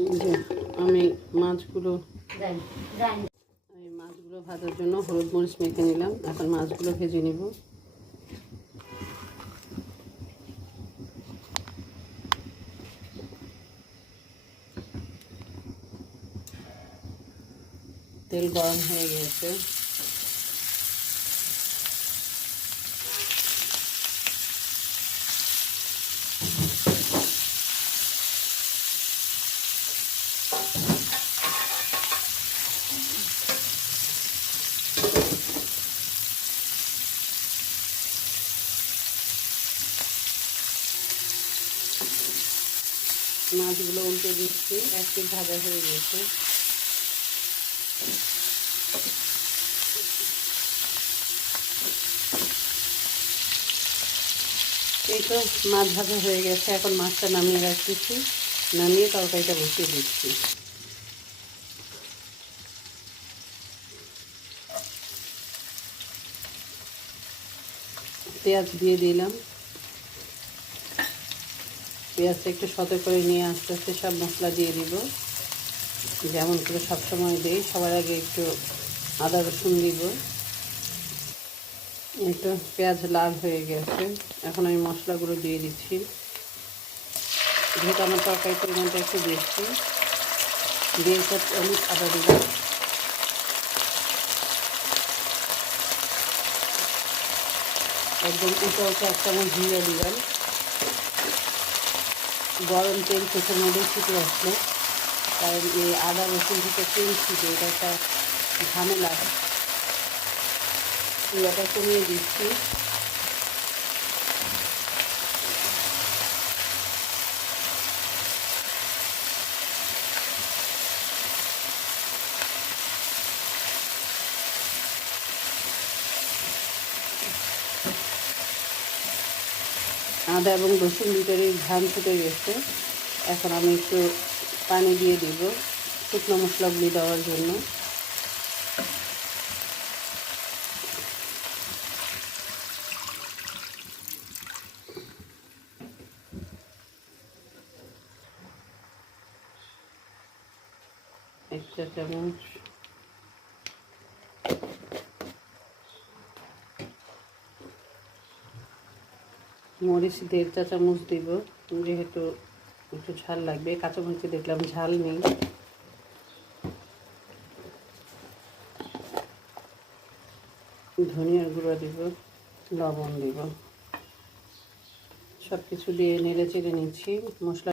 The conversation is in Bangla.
যে আমি মাছগুলো ভাজার জন্য হলুদ মরিচ মেখে নিলাম। এখন মাছগুলো ভেজে নিব। তেল গরম হয়ে গেছে। মাছগুলো উল্টে দিচ্ছি। এক পিঠ ভাজা হয়ে গেছে। এই তো মাছ ভাজা হয়ে গেছে। এখন মাছটা নামিয়ে রাখতেছি। নামিয়ে তরকারিটা বসিয়ে দিচ্ছি। পেঁয়াজ দিয়ে দিলাম। পেঁয়াজটা একটু সতে করে নিয়ে আস্তে আস্তে সব মশলা দিয়ে দিব, যেমন করে সবসময় দিই। সবার আগে একটু আদা রসুন দিব। একটু পেঁয়াজ লাল হয়ে গেছে। এখন আমি মশলাগুলো দিয়ে দিচ্ছি। যেহেতু আমার তরকারি পরিমাণটা একটু বেশি, 1.5 চামচ আদা দিলাম। একদম উঁচা 1 চামচ জিরা দিলাম। গরম তেল চোখের মধ্যে ছুটে আসলো, কারণ এই আদা রসুন থেকে তেল ছুটে, এটা একটা ঝামেলা। চুলাটা কমিয়ে দিচ্ছি। আদা এবং রসুন দুটোরই ঘ্রাণ ছুটে গেছে। এখন আমি একটু পানি দিয়ে দিব শুকনো মশলাগুলি দেওয়ার জন্য। এক চা চামচ, মরিচ 1.5 চা চামচ দিব, যেহেতু একটু ঝাল লাগবে। কাঁচামরিচে দেখলাম ঝাল নেই। ধনিয়ার গুঁড়ো দিব, লবণ দিব। সব কিছু দিয়ে নেড়ে চেড়ে নিচ্ছি। মশলা